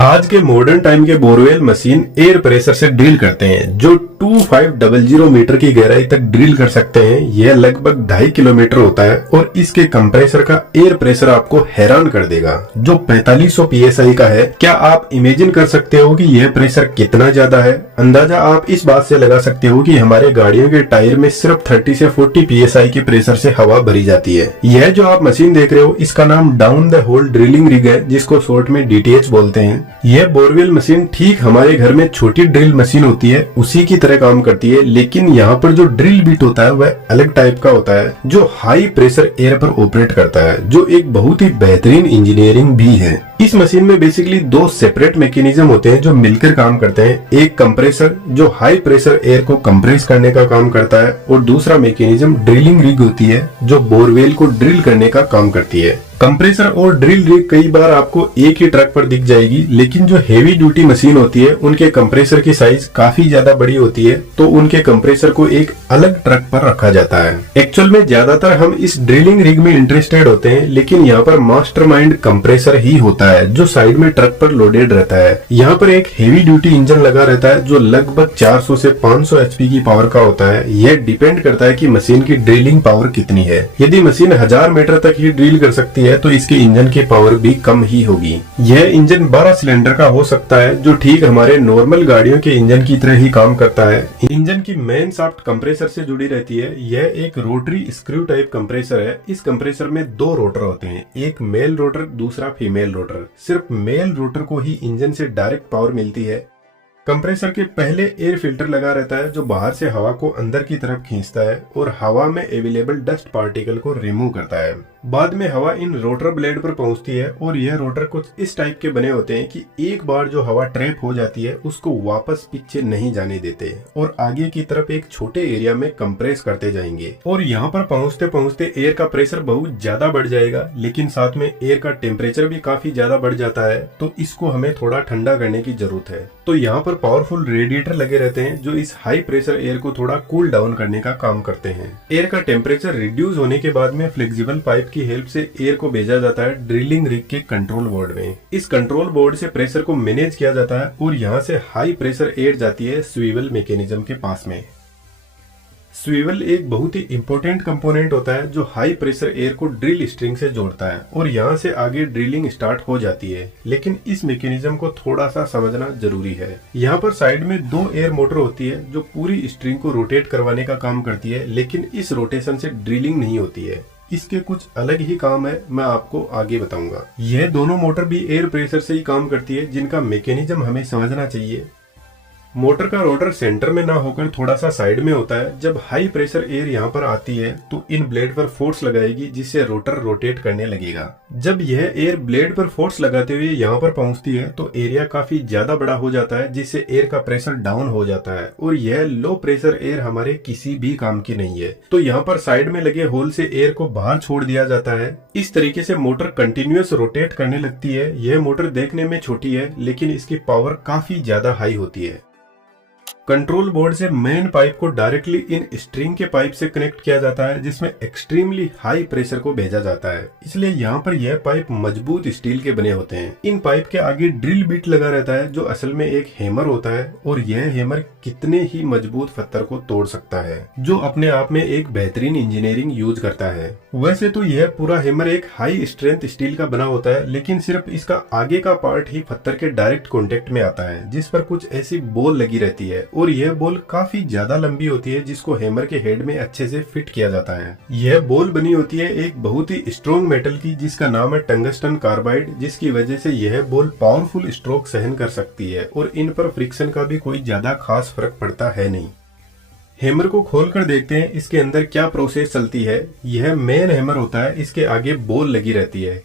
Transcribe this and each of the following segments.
आज के modern time के बोरवेल मशीन एयर प्रेशर से ड्रिल करते हैं जो 2500 मीटर की गहराई तक ड्रिल कर सकते हैं। यह लगभग 2.5 किलोमीटर होता है और इसके कंप्रेसर का एयर प्रेशर आपको हैरान कर देगा जो 4500 psi का है। क्या आप इमेजिन कर सकते हो कि यह प्रेशर कितना ज्यादा है? अंदाजा आप इस बात से लगा सकते हो कि हमारे गाड़ियों के टायर में सिर्फ 30 से 40 psi के प्रेशर से हवा भरी जाती है। यह जो आप मशीन देख रहे हो इसका नाम down the hole drilling rig है, जिसको शॉर्ट में DTH बोलते हैं। यह बोरवेल मशीन ठीक हमारे घर में छोटी ड्रिल मशीन होती है उसी की तरह काम करती है, लेकिन यहाँ पर जो ड्रिल बिट होता है वह अलग टाइप का होता है जो हाई प्रेशर एयर पर ऑपरेट करता है, जो एक बहुत ही बेहतरीन इंजीनियरिंग भी है। इस मशीन में बेसिकली दो सेपरेट मैकेनिज्म होते हैं जो मिलकर काम करते हैं। एक कंप्रेसर जो हाई प्रेशर एयर को कंप्रेस करने का काम करता है और दूसरा मैकेनिज्म ड्रिलिंग रिग होती है जो बोरवेल को ड्रिल करने का काम करती है। कंप्रेसर और ड्रिल रिग कई बार आपको एक ही ट्रक पर दिख जाएगी, लेकिन जो हेवी ड्यूटी मशीन होती है उनके कंप्रेसर की साइज काफी ज्यादा बड़ी होती है, तो उनके कंप्रेसर को एक अलग ट्रक पर रखा जाता है। एक्चुअल में ज्यादातर हम इस ड्रिलिंग रिग में इंटरेस्टेड होते हैं, लेकिन यहाँ पर मास्टरमाइंड कंप्रेसर ही होता है जो साइड में ट्रक पर लोडेड रहता है। यहाँ पर एक हेवी ड्यूटी इंजन लगा रहता है जो लगभग 400 से 500 HP की पावर का होता है। यह डिपेंड करता है कि मशीन की ड्रिलिंग पावर कितनी है। यदि मशीन 1000 मीटर तक ही ड्रिल कर सकती है तो इसके इंजन की पावर भी कम ही होगी। यह इंजन 12 सिलेंडर का हो सकता है जो ठीक हमारे नॉर्मल गाड़ियों के इंजन की तरह ही काम करता है। इंजन की मेन शाफ्ट कंप्रेसर से जुड़ी रहती है। यह एक रोटरी स्क्रू टाइप कंप्रेसर है। इस कंप्रेसर में दो रोटर होते हैं, एक मेल रोटर दूसरा फीमेल रोटर। सिर्फ मेल रोटर को ही इंजन से डायरेक्ट पावर मिलती है। कंप्रेसर के पहले एयर फिल्टर लगा रहता है जो बाहर से हवा को अंदर की तरफ खींचता है और हवा में अवेलेबल डस्ट पार्टिकल को रिमूव करता है। बाद में हवा इन रोटर ब्लेड पर पहुंचती है और यह रोटर कुछ इस टाइप के बने होते हैं कि एक बार जो हवा ट्रैप हो जाती है उसको वापस पीछे नहीं जाने देते और आगे की तरफ एक छोटे एरिया में कंप्रेस करते जाएंगे। और यहाँ पर पहुंचते पहुंचते एयर का प्रेशर बहुत ज्यादा बढ़ जाएगा, लेकिन साथ में एयर का टेम्परेचर भी काफी ज्यादा बढ़ जाता है, तो इसको हमें थोड़ा ठंडा करने की जरूरत है। तो यहाँ पर पावरफुल रेडिएटर लगे रहते हैं जो इस हाई प्रेशर एयर को थोड़ा कूल डाउन करने का काम करते हैं। एयर का टेम्परेचर रिड्यूस होने के बाद में फ्लेक्सिबल पाइप की हेल्प से एयर को भेजा जाता है ड्रिलिंग रिग के कंट्रोल बोर्ड में। इस कंट्रोल बोर्ड से प्रेशर को मैनेज किया जाता है और यहाँ से हाई प्रेशर एयर जाती है स्वीवल मैकेनिज्म के पास में। स्वीवल एक बहुत ही इंपॉर्टेंट कंपोनेंट होता है जो हाई प्रेशर एयर को ड्रिल स्ट्रिंग से जोड़ता है और यहाँ से आगे ड्रिलिंग स्टार्ट हो जाती है। लेकिन इस मैकेनिज्म को थोड़ा सा समझना जरूरी है। यहाँ पर साइड में दो एयर मोटर होती है जो पूरी स्ट्रिंग को रोटेट करवाने का काम करती है, लेकिन इस रोटेशन से ड्रिलिंग नहीं होती है। इसके कुछ अलग ही काम है, मैं आपको आगे बताऊंगा। यह दोनों मोटर भी एयर प्रेशर से ही काम करती है, जिनका मैकेनिज्म हमें समझना चाहिए। मोटर का रोटर सेंटर में ना होकर थोड़ा सा साइड में होता है। जब हाई प्रेशर एयर यहाँ पर आती है तो इन ब्लेड पर फोर्स लगाएगी जिससे रोटर रोटेट करने लगेगा। जब यह एयर ब्लेड पर फोर्स लगाते हुए यहाँ पर पहुंचती है तो एरिया काफी ज्यादा बड़ा हो जाता है, जिससे एयर का प्रेशर डाउन हो जाता है और यह लो प्रेशर एयर हमारे किसी भी काम की नहीं है। तो यहाँ पर साइड में लगे होल से एयर को बाहर छोड़ दिया जाता है। इस तरीके से मोटर कंटिन्यूअस रोटेट करने लगती है। यह मोटर देखने में छोटी है, लेकिन इसकी पावर काफी ज्यादा हाई होती है। कंट्रोल बोर्ड से मेन पाइप को डायरेक्टली इन स्ट्रिंग के पाइप से कनेक्ट किया जाता है, जिसमें एक्सट्रीमली हाई प्रेशर को भेजा जाता है। इसलिए यहाँ पर यह पाइप मजबूत स्टील के बने होते हैं। इन पाइप के आगे ड्रिल बिट लगा रहता है जो असल में एक हैमर होता है और यह हैमर कितने ही मजबूत पत्थर को तोड़ सकता है, जो अपने आप में एक बेहतरीन इंजीनियरिंग यूज करता है। वैसे तो यह पूरा हैमर एक हाई स्ट्रेंथ स्टील का बना होता है, लेकिन सिर्फ इसका आगे का पार्ट ही पत्थर के डायरेक्ट कॉन्टेक्ट में आता है, जिस पर कुछ ऐसी बॉल लगी रहती है और यह बॉल काफी ज्यादा लंबी होती है, जिसको हैमर के हेड में अच्छे से फिट किया जाता है। यह बॉल बनी होती है एक बहुत ही स्ट्रॉन्ग मेटल की, जिसका नाम है टंगस्टन कार्बाइड, जिसकी वजह से यह बॉल पावरफुल स्ट्रोक सहन कर सकती है और इन पर फ्रिक्शन का भी कोई ज्यादा खास फर्क पड़ता है नहीं। हैमर को खोलकर देखते हैं इसके अंदर क्या प्रोसेस चलती है। यह मेन हैमर होता है, इसके आगे बॉल लगी रहती है।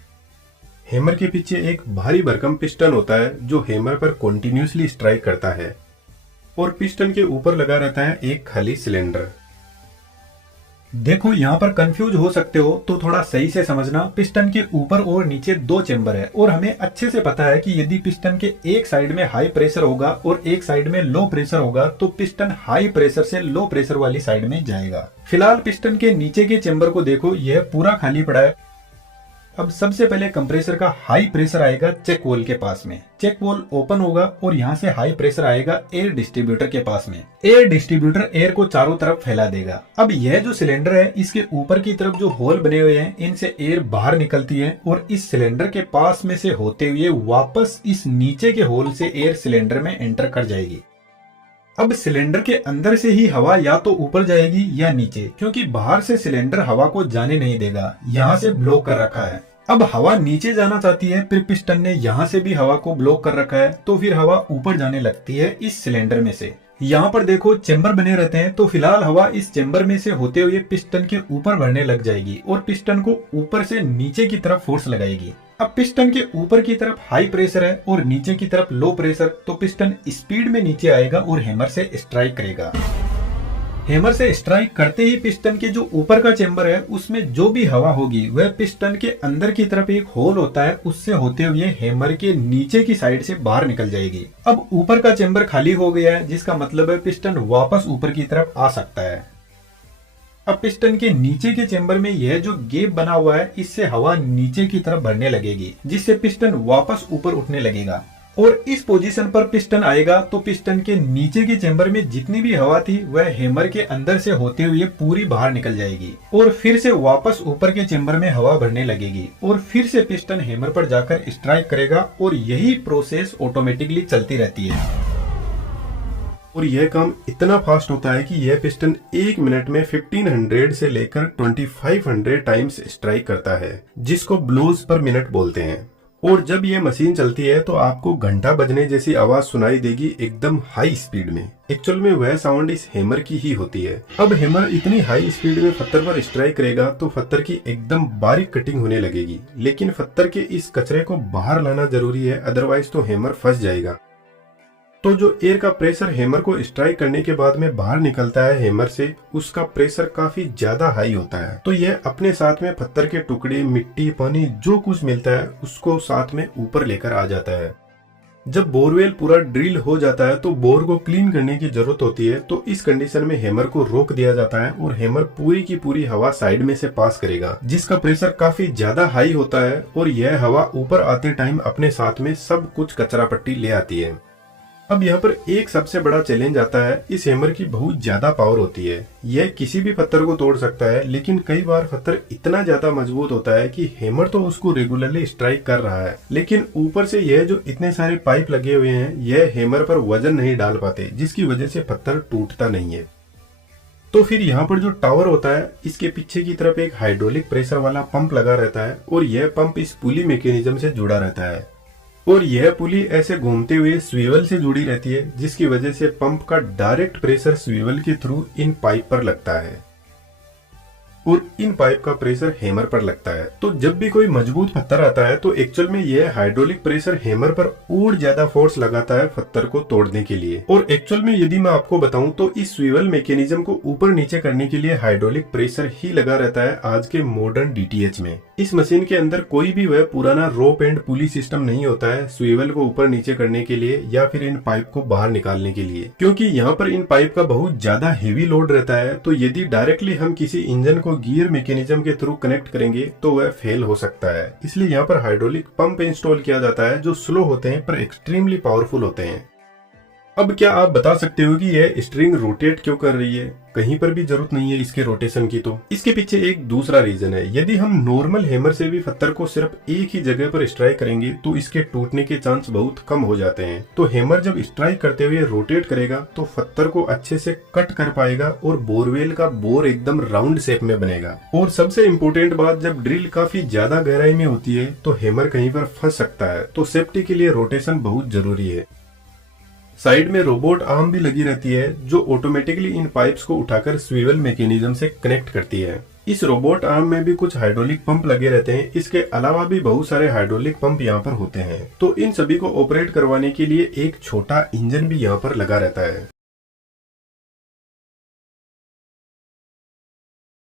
हैमर के पीछे एक भारी भरकम पिस्टन होता है जो हैमर पर कंटिन्यूअसली स्ट्राइक करता है और पिस्टन के ऊपर लगा रहता है एक खाली सिलेंडर। देखो यहाँ पर कंफ्यूज हो सकते हो तो थोड़ा सही से समझना। पिस्टन के ऊपर और नीचे दो चेंबर है और हमें अच्छे से पता है कि यदि पिस्टन के एक साइड में हाई प्रेशर होगा और एक साइड में लो प्रेशर होगा तो पिस्टन हाई प्रेशर से लो प्रेशर वाली साइड में जाएगा। फिलहाल पिस्टन के नीचे के चेंबर को देखो, यह पूरा खाली पड़ा है अब सबसे पहले कंप्रेसर का हाई प्रेशर आएगा चेक वॉल के पास में, चेक वॉल ओपन होगा और यहाँ से हाई प्रेशर आएगा एयर डिस्ट्रीब्यूटर के पास में। एयर डिस्ट्रीब्यूटर एयर को चारों तरफ फैला देगा। अब यह जो सिलेंडर है इसके ऊपर की तरफ जो होल बने हुए हैं इनसे एयर बाहर निकलती है और इस सिलेंडर के पास में से होते हुए वापस इस नीचे के होल से एयर सिलेंडर में एंटर कर जाएगी। अब सिलेंडर के अंदर से ही हवा या तो ऊपर जाएगी या नीचे, क्योंकि बाहर से सिलेंडर हवा को जाने नहीं देगा, यहाँ से ब्लॉक कर रखा है। अब हवा नीचे जाना चाहती है, फिर पिस्टन ने यहाँ से भी हवा को ब्लॉक कर रखा है, तो फिर हवा ऊपर जाने लगती है इस सिलेंडर में से। यहाँ पर देखो चेंबर बने रहते हैं, तो फिलहाल हवा इस चेंबर में से होते हुए पिस्टन के ऊपर बढ़ने लग जाएगी और पिस्टन को ऊपर से नीचे की तरफ फोर्स लगाएगी। अब पिस्टन के ऊपर की तरफ हाई प्रेशर है और नीचे की तरफ लो प्रेशर, तो पिस्टन स्पीड में नीचे आएगा और हैमर से स्ट्राइक करेगा। हैमर से स्ट्राइक करते ही पिस्टन के जो ऊपर का चेंबर है उसमें जो भी हवा होगी वह पिस्टन के अंदर की तरफ एक होल होता है उससे होते हुए हैमर के नीचे की साइड से बाहर निकल जाएगी। अब ऊपर का चेंबर खाली हो गया है, जिसका मतलब है पिस्टन वापस ऊपर की तरफ आ सकता है। अब पिस्टन के नीचे के चेंबर में यह जो गैप बना हुआ है इससे हवा नीचे की तरफ बढ़ने लगेगी, जिससे पिस्टन वापस ऊपर उठने लगेगा और इस पोजीशन पर पिस्टन आएगा तो पिस्टन के नीचे के चेंबर में जितनी भी हवा थी वह हैमर के अंदर से होते हुए पूरी बाहर निकल जाएगी और फिर से वापस ऊपर के चेंबर में हवा भरने लगेगी और फिर से पिस्टन हैमर पर जाकर स्ट्राइक करेगा और यही प्रोसेस ऑटोमेटिकली चलती रहती है। और यह काम इतना फास्ट होता है कि यह पिस्टन 1 मिनट में 1500 से लेकर 2500 टाइम्स स्ट्राइक करता है, जिसको ब्लोज पर मिनट बोलते हैं। और जब यह मशीन चलती है तो आपको घंटा बजने जैसी आवाज सुनाई देगी एकदम हाई स्पीड में। एक्चुअल में वह साउंड इस हैमर की ही होती है। अब हैमर इतनी हाई स्पीड में पत्थर पर स्ट्राइक करेगा तो पत्थर की एकदम बारीक कटिंग होने लगेगी, लेकिन पत्थर के इस कचरे को बाहर लाना जरूरी है, अदरवाइज तो हैमर फंस जाएगा। तो जो एयर का प्रेशर हैमर को स्ट्राइक करने के बाद में बाहर निकलता है हैमर से, उसका प्रेशर काफी ज्यादा हाई होता है। तो यह अपने साथ में पत्थर के टुकड़े, मिट्टी, पानी जो कुछ मिलता है उसको साथ में ऊपर लेकर आ जाता है। जब बोरवेल पूरा ड्रिल हो जाता है तो बोर को क्लीन करने की जरूरत होती है, तो इस कंडीशन में हैमर को रोक दिया जाता है और हैमर पूरी की पूरी हवा साइड में से पास करेगा, जिसका प्रेशर काफी ज्यादा हाई होता है और यह हवा ऊपर आते टाइम अपने साथ में सब कुछ कचरा पट्टी ले आती है। अब यहाँ पर एक सबसे बड़ा चैलेंज आता है, इस हैमर की बहुत ज्यादा पावर होती है। यह किसी भी पत्थर को तोड़ सकता है, लेकिन कई बार पत्थर इतना ज्यादा मजबूत होता है कि हैमर तो उसको रेगुलरली स्ट्राइक कर रहा है, लेकिन ऊपर से यह जो इतने सारे पाइप लगे हुए हैं यह हैमर पर वजन नहीं डाल पाते, जिसकी वजह से पत्थर टूटता नहीं है। तो फिर यहाँ पर जो टावर होता है इसके पीछे की तरफ एक हाइड्रोलिक प्रेशर वाला पंप लगा रहता है और यह पंप इस पुली मैकेनिज्म से जुड़ा रहता है और यह पुली ऐसे घूमते हुए स्वीवल से जुड़ी रहती है, जिसकी वजह से पंप का डायरेक्ट प्रेशर स्वीवल के थ्रू इन पाइप पर लगता है और इन पाइप का प्रेशर हैमर पर लगता है। तो जब भी कोई मजबूत पत्थर आता है तो एक्चुअल में यह हाइड्रोलिक प्रेशर हैमर पर और ज्यादा फोर्स लगाता है पत्थर को तोड़ने के लिए। और एक्चुअल में यदि मैं आपको बताऊं तो इस स्वीवल मैकेनिज्म को ऊपर नीचे करने के लिए हाइड्रोलिक प्रेशर ही लगा रहता है आज के मॉडर्न डीटीएच में। इस मशीन के अंदर कोई भी वह पुराना रोप एंड पुली सिस्टम नहीं होता है स्वीवल को ऊपर नीचे करने के लिए या फिर इन पाइप को बाहर निकालने के लिए, क्योंकि यहाँ पर इन पाइप का बहुत ज्यादा हेवी लोड रहता है। तो यदि डायरेक्टली हम किसी इंजन को गियर मैकेनिज्म के थ्रू कनेक्ट करेंगे तो वह फेल हो सकता है, इसलिए यहाँ पर हाइड्रोलिक पंप इंस्टॉल किया जाता है जो स्लो होते हैं पर एक्सट्रीमली पावरफुल होते हैं। अब क्या आप बता सकते हो कि यह स्ट्रिंग रोटेट क्यों कर रही है? कहीं पर भी जरूरत नहीं है इसके रोटेशन की। तो इसके पीछे एक दूसरा रीजन है। यदि हम नॉर्मल हैमर से भी पत्थर को सिर्फ एक ही जगह पर स्ट्राइक करेंगे तो इसके टूटने के चांस बहुत कम हो जाते हैं। तो हैमर जब स्ट्राइक करते हुए रोटेट करेगा तो पत्थर को अच्छे से कट कर पाएगा और बोरवेल का बोर एकदम राउंड शेप में बनेगा। और सबसे इम्पोर्टेंट बात, जब ड्रिल काफी ज्यादा गहराई में होती है तो हैमर कहीं पर फंस सकता है, तो सेफ्टी के लिए रोटेशन बहुत जरूरी है। साइड में रोबोट आर्म भी लगी रहती है जो ऑटोमेटिकली इन पाइप्स को उठाकर स्वीवल मैकेनिज्म से कनेक्ट करती है। इस रोबोट आर्म में भी कुछ हाइड्रोलिक पंप लगे रहते हैं। इसके अलावा भी बहुत सारे हाइड्रोलिक पंप यहाँ पर होते हैं। तो इन सभी को ऑपरेट करवाने के लिए एक छोटा इंजन भी यहाँ पर लगा रहता है।